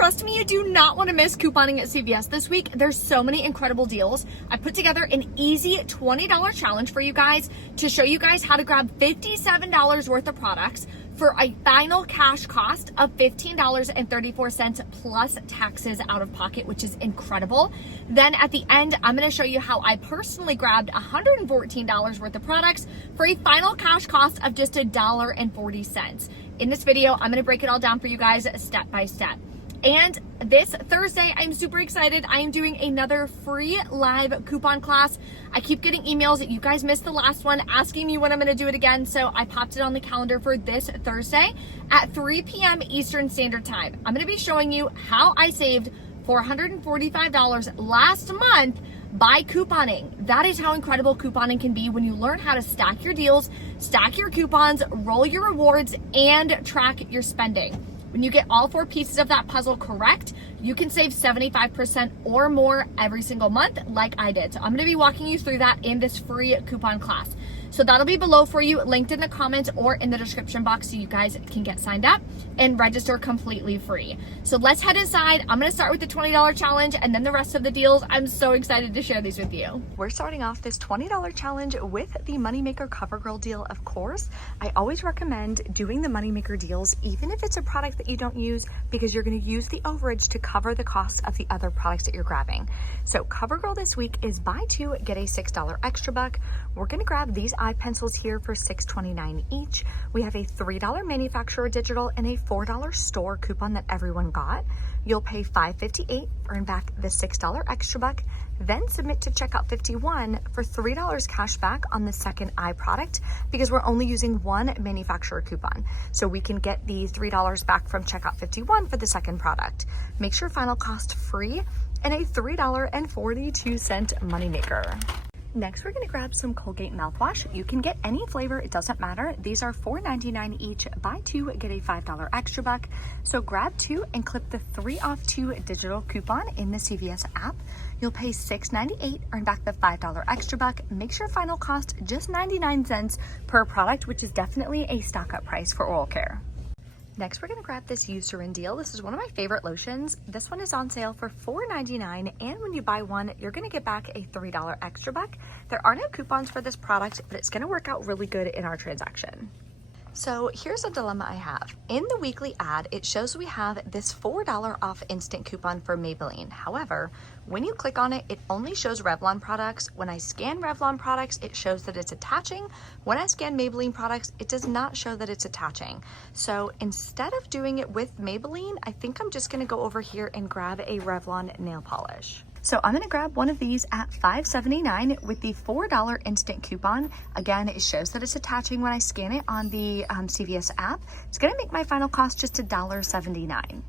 trust me, you do not want to miss couponing at CVS this week. There's so many incredible deals. I put together an easy $20 challenge for you guys to show you guys how to grab $57 worth of products for a final cash cost of $15.34 plus taxes out of pocket, which is incredible. Then at the end, I'm going to show you how I personally grabbed $114 worth of products for a final cash cost of just $1.40. In this video, I'm going to break it all down for you guys step by step. And this Thursday, I'm super excited. I am doing another free live coupon class. I keep getting emails that you guys missed the last one asking me when I'm going to do it again. So I popped it on the calendar for this Thursday at 3 p.m. Eastern Standard Time. I'm going to be showing you how I saved $445 last month by couponing. That is how incredible couponing can be when you learn how to stack your deals, stack your coupons, roll your rewards, and track your spending. When you get all four pieces of that puzzle correct, you can save 75% or more every single month like I did. So I'm gonna be walking you through that in this free coupon class. So that'll be below for you, linked in the comments or in the description box so you guys can get signed up and register completely free. So let's head inside. I'm gonna start with the $20 challenge and then the rest of the deals. I'm so excited to share these with you. We're starting off this $20 challenge with the Moneymaker CoverGirl deal, of course. I always recommend doing the Moneymaker deals, even if it's a product that you don't use, because you're gonna use the overage to cover the cost of the other products that you're grabbing. So CoverGirl this week is buy two, get a $6 extra buck. We're gonna grab these eye pencils here for $6.29 each. We have a $3 manufacturer digital and a $4 store coupon that everyone got. You'll pay $5.58, earn back the $6 extra buck, then submit to checkout 51 for $3 cash back on the second eye product because we're only using one manufacturer coupon. So we can get the $3 back from checkout 51 for the second product. Make sure final cost free and a $3.42 moneymaker. Next, we're gonna grab some Colgate mouthwash. You can get any flavor, it doesn't matter. These are $4.99 each. Buy two, get a $5 extra buck. So grab two and clip the 3 off 2 digital coupon in the CVS app. You'll pay $6.98, earn back the $5 extra buck. Make sure final cost just 99 cents per product, which is definitely a stock up price for oral care. Next, we're gonna grab this Deodorant Deal. This is one of my favorite lotions. This one is on sale for $4.99, and when you buy one, you're gonna get back a $3 extra buck. There are no coupons for this product, but it's gonna work out really good in our transaction. So here's a dilemma I have. In the weekly ad, it shows we have this $4 off instant coupon for Maybelline. However, when you click on it, it only shows Revlon products. When I scan Revlon products, it shows that it's attaching. When I scan Maybelline products, it does not show that it's attaching. So instead of doing it with Maybelline, I think I'm just gonna go over here and grab a Revlon nail polish. So I'm gonna grab one of these at $5.79 with the $4 instant coupon. Again, it shows that it's attaching when I scan it on the CVS app. It's gonna make my final cost just $1.79.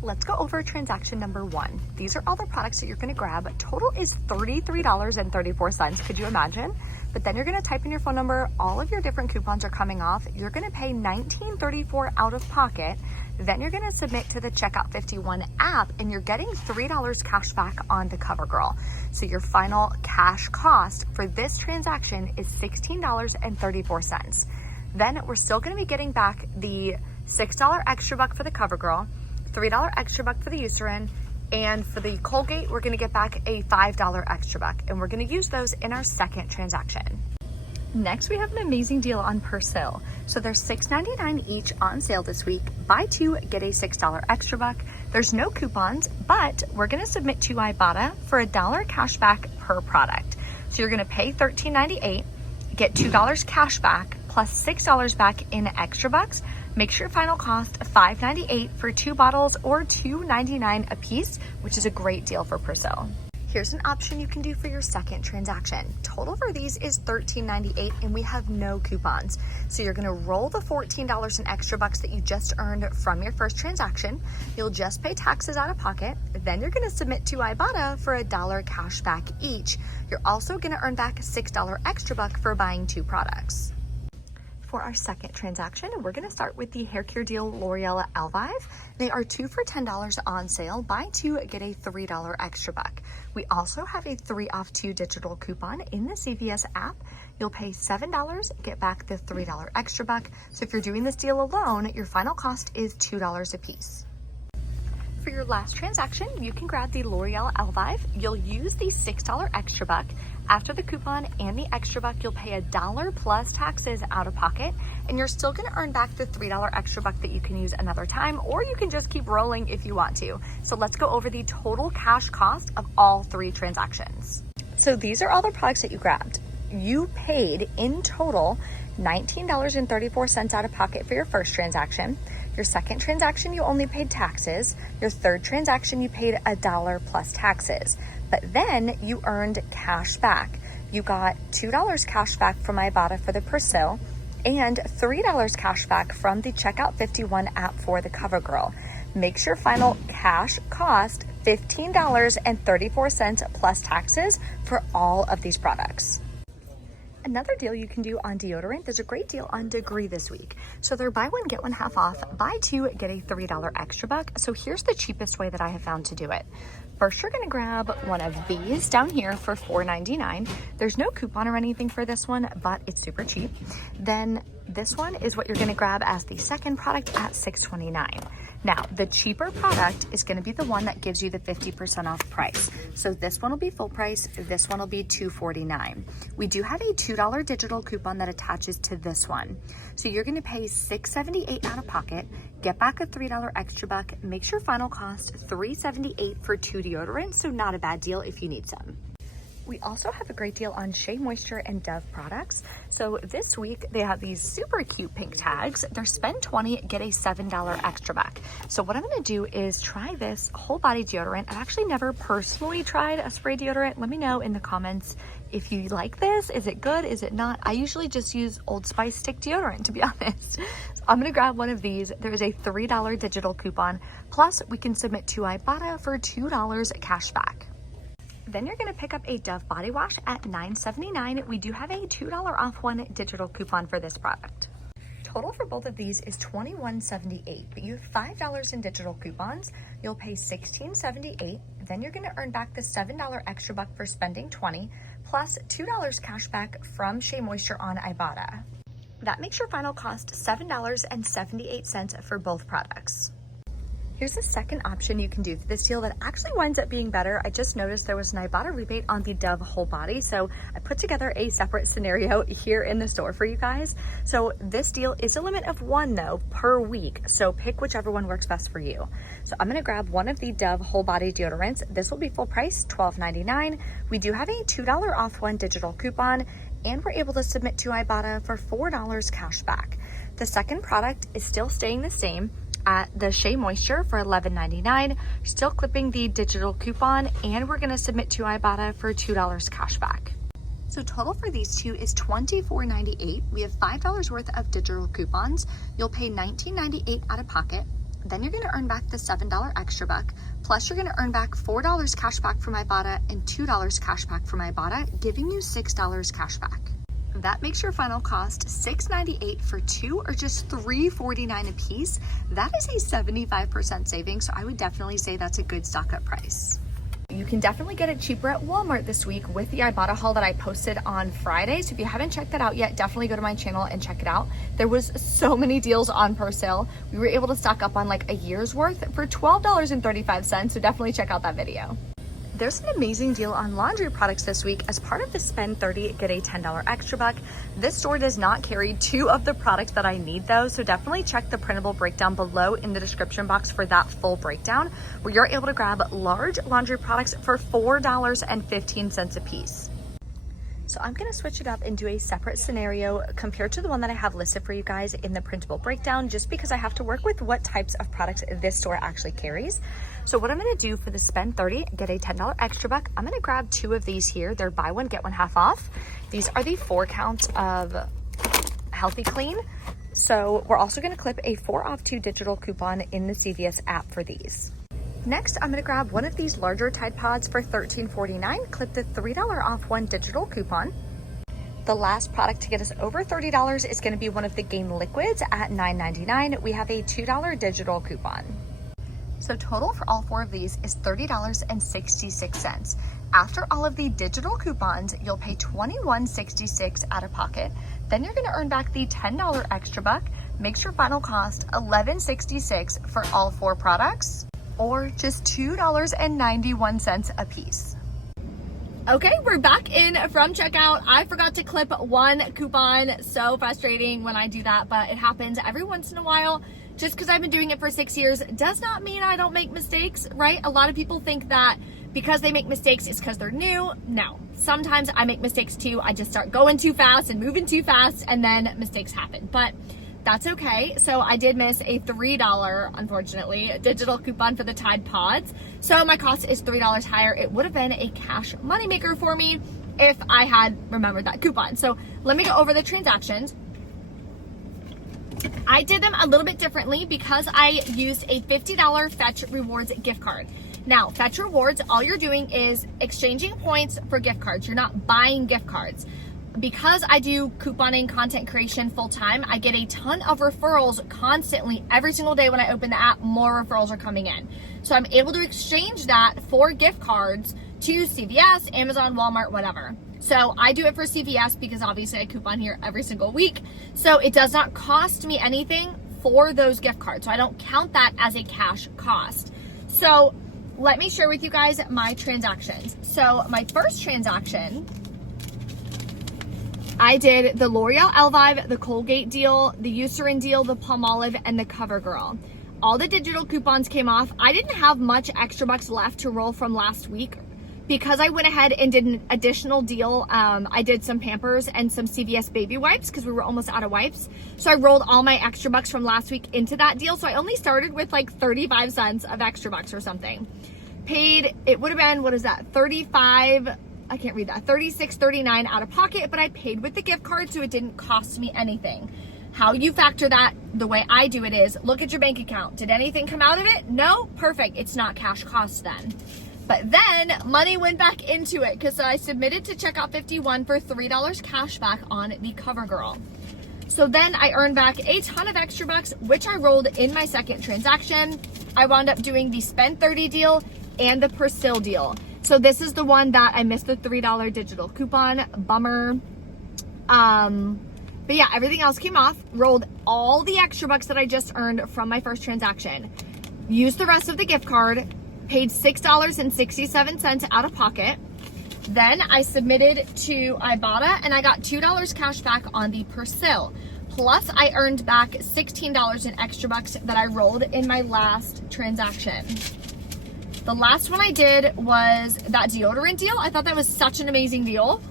Let's go over transaction number 1. These are all the products that you're gonna grab. Total is $33.34, could you imagine? But then you're gonna type in your phone number, all of your different coupons are coming off. You're gonna pay $19.34 out of pocket. Then you're gonna submit to the Checkout 51 app and you're getting $3 cash back on the CoverGirl. So your final cash cost for this transaction is $16.34. Then we're still gonna be getting back the $6 extra buck for the CoverGirl, $3 extra buck for the Eucerin, and for the Colgate, we're gonna get back a $5 extra buck, and we're gonna use those in our second transaction. Next, we have an amazing deal on Persil. So they're $6.99 each on sale this week. Buy two, get a $6 extra buck. There's no coupons, but we're gonna submit to Ibotta for $1 cash back per product. So you're gonna pay $13.98, get $2 cash back, plus $6 back in extra bucks. Make sure final cost $5.98 for 2 bottles or $2.99 a piece, which is a great deal for Persil. Here's an option you can do for your second transaction. Total for these is $13.98 and we have no coupons. So you're gonna roll the $14 in extra bucks that you just earned from your first transaction. You'll just pay taxes out of pocket. Then you're gonna submit to Ibotta for $1 cash back each. You're also gonna earn back a $6 extra buck for buying 2 products. For our second transaction, we're gonna start with the hair care deal L'Oreal Elvive. They are 2 for $10 on sale. Buy 2, get a $3 extra buck. We also have a 3 off 2 digital coupon in the CVS app. You'll pay $7, get back the $3 extra buck. So if you're doing this deal alone, your final cost is $2 a piece. for your last transaction, you can grab the L'Oreal Elvive. You'll use the $6 extra buck. After the coupon and the extra buck, you'll pay $1 plus taxes out of pocket, and you're still gonna earn back the $3 extra buck that you can use another time, or you can just keep rolling if you want to. So let's go over the total cash cost of all 3 transactions. So these are all the products that you grabbed. You paid in total $19.34 out of pocket for your first transaction. Your second transaction, you only paid taxes. Your third transaction, you paid $1 plus taxes. But then you earned cash back. You got $2 cash back from Ibotta for the Persil and $3 cash back from the Checkout 51 app for the CoverGirl. Makes your final cash cost $15.34 plus taxes for all of these products. Another deal you can do on deodorant, there's a great deal on Degree this week. So they're buy one, get one half off, buy two, get a $3 extra buck. So here's the cheapest way that I have found to do it. First, you're gonna grab one of these down here for $4.99. There's no coupon or anything for this one, but it's super cheap. Then this one is what you're gonna grab as the second product at $6.29. Now, the cheaper product is gonna be the one that gives you the 50% off price. So this one will be full price, this one will be $2.49. We do have a $2 digital coupon that attaches to this one. So you're gonna pay $6.78 out of pocket, get back a $3 extra buck, makes your final cost $3.78 for 2 deodorants, so not a bad deal if you need some. We also have a great deal on Shea Moisture and Dove products. So this week they have these super cute pink tags. They're spend 20, get a $7 extra back. So what I'm gonna do is try this whole body deodorant. I've actually never personally tried a spray deodorant. Let me know in the comments if you like this. Is it good? Is it not? I usually just use Old Spice stick deodorant, to be honest. So I'm gonna grab one of these. There is a $3 digital coupon. Plus we can submit to Ibotta for $2 cash back. Then you're gonna pick up a Dove body wash at $9.79. We do have a $2 off one digital coupon for this product. Total for both of these is $21.78, but you have $5 in digital coupons. You'll pay $16.78. Then you're gonna earn back the $7 extra buck for spending 20, plus $2 cash back from Shea Moisture on Ibotta. That makes your final cost $7.78 for both products. Here's the second option you can do for this deal that actually winds up being better. I just noticed there was an Ibotta rebate on the Dove whole body, so I put together a separate scenario here in the store for you guys. So this deal is a limit of 1 though per week, so pick whichever one works best for you. So I'm gonna grab one of the Dove whole body deodorants. This will be full price, $12.99. We do have a $2 off one digital coupon, and we're able to submit to Ibotta for $4 cash back. The second product is still staying the same at the Shea Moisture for $11.99, still clipping the digital coupon, and we're gonna submit to Ibotta for $2 cash back. So total for these two is $24.98. We have $5 worth of digital coupons. You'll pay $19.98 out of pocket. Then you're gonna earn back the $7 extra buck, plus you're gonna earn back $4 cash back from Ibotta and $2 cash back from Ibotta, giving you $6 cash back. That makes your final cost $6.98 for 2, or just $3.49 a piece. That is a 75% savings, so I would definitely say that's a good stock-up price. You can definitely get it cheaper at Walmart this week with the Ibotta haul that I posted on Friday. So if you haven't checked that out yet, definitely go to my channel and check it out. There was so many deals on Persil. We were able to stock up on like a year's worth for $12.35, so definitely check out that video. There's an amazing deal on laundry products this week as part of the spend 30, get a $10 extra buck. This store does not carry 2 of the products that I need though, so definitely check the printable breakdown below in the description box for that full breakdown, where you're able to grab large laundry products for $4.15 a piece. So I'm gonna switch it up and do a separate scenario compared to the one that I have listed for you guys in the printable breakdown, just because I have to work with what types of products this store actually carries. So what I'm gonna do for the spend 30, get a $10 extra buck, I'm gonna grab 2 of these here. They're buy one, get one half off. These are the 4 counts of Healthy Clean. So we're also gonna clip a 4 off 2 digital coupon in the CVS app for these. Next, I'm gonna grab one of these larger Tide Pods for $13.49, clip the $3 off one digital coupon. The last product to get us over $30 is gonna be one of the Game Liquids at $9.99. We have a $2 digital coupon. So total for all 4 of these is $30.66. After all of the digital coupons, you'll pay $21.66 out of pocket. Then you're gonna earn back the $10 extra buck, makes your final cost $11.66 for all 4 products. or just $2.91 a piece. Okay, we're back in from checkout. I forgot to clip one coupon. So frustrating when I do that, but it happens every once in a while. Just because I've been doing it for 6 years does not mean I don't make mistakes, right? A lot of people think that because they make mistakes, it's because they're new. No, sometimes I make mistakes too. I just start going too fast and moving too fast, and then mistakes happen. But that's okay. So I did miss a $3, unfortunately, digital coupon for the Tide Pods. So my cost is $3 higher. It would have been a cash moneymaker for me if I had remembered that coupon. So let me go over the transactions. I did them a little bit differently because I used a $50 Fetch Rewards gift card. Now, Fetch Rewards, all you're doing is exchanging points for gift cards. You're not buying gift cards. Because I do couponing content creation full time, I get a ton of referrals constantly. Every single day when I open the app, more referrals are coming in. So I'm able to exchange that for gift cards to CVS, Amazon, Walmart, whatever. So I do it for CVS because obviously I coupon here every single week. So it does not cost me anything for those gift cards. So I don't count that as a cash cost. So let me share with you guys my transactions. So my first transaction, I did the L'Oreal Elvive, the Colgate deal, the Eucerin deal, the Palmolive, and the CoverGirl. All the digital coupons came off. I didn't have much extra bucks left to roll from last week because I went ahead and did an additional deal. I did some Pampers and some CVS baby wipes because we were almost out of wipes. So I rolled all my extra bucks from last week into that deal. So I only started with like 35 cents of extra bucks or something. Paid, it would have been, what is that, 35, I can't read that, $36.39 out of pocket, but I paid with the gift card, so it didn't cost me anything. How you factor that, the way I do it is, look at your bank account. Did anything come out of it? No? Perfect. It's not cash cost then. But then money went back into it because I submitted to checkout 51 for $3 cash back on the CoverGirl. So then I earned back a ton of extra bucks, which I rolled in my second transaction. I wound up doing the Spend 30 deal and the Persil deal. So this is the one that I missed the $3 digital coupon, bummer. But yeah, everything else came off, rolled all the extra bucks that I just earned from my first transaction, used the rest of the gift card, paid $6.67 out of pocket. Then I submitted to Ibotta and I got $2 cash back on the Persil. Plus I earned back $16 in extra bucks that I rolled in my last transaction. The last one I did was that deodorant deal. I thought that was such an amazing deal.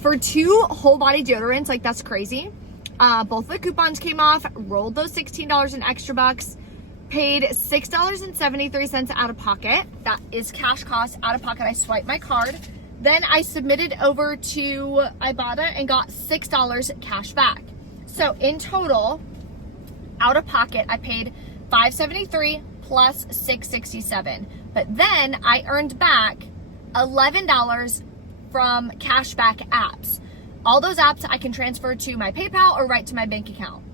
For 2 whole body deodorants, like that's crazy. Both the coupons came off, rolled those $16 in extra bucks, paid $6.73 out of pocket. That is cash cost out of pocket. I swiped my card. Then I submitted over to Ibotta and got $6 cash back. So in total, out of pocket, I paid $5.73 plus $6.67. But then I earned back $11 from cashback apps. All those apps I can transfer to my PayPal or right to my bank account.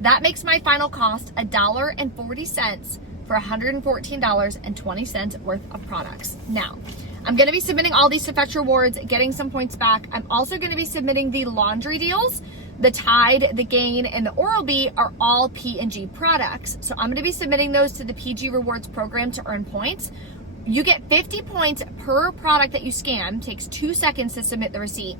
That makes my final cost $1.40 for $114.20 worth of products. Now, I'm going to be submitting all these to Fetch Rewards, getting some points back. I'm also going to be submitting the laundry deals. The Tide, the Gain, and the Oral-B are all P&G products. So I'm going to be submitting those to the PG Rewards program to earn points. You get 50 points per product that you scan. Takes 2 seconds to submit the receipt.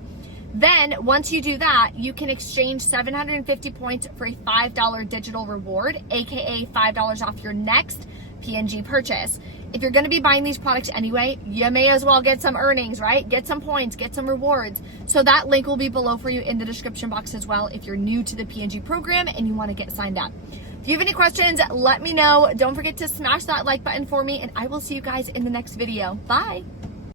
Then once you do that, you can exchange 750 points for a $5 digital reward, aka $5 off your next P&G purchase. If you're going to be buying these products anyway, you may as well get some earnings, right? Get some points, get some rewards. So that link will be below for you in the description box as well if you're new to the P&G program and you want to get signed up. If you have any questions, let me know. Don't forget to smash that like button for me, and I will see you guys in the next video. Bye.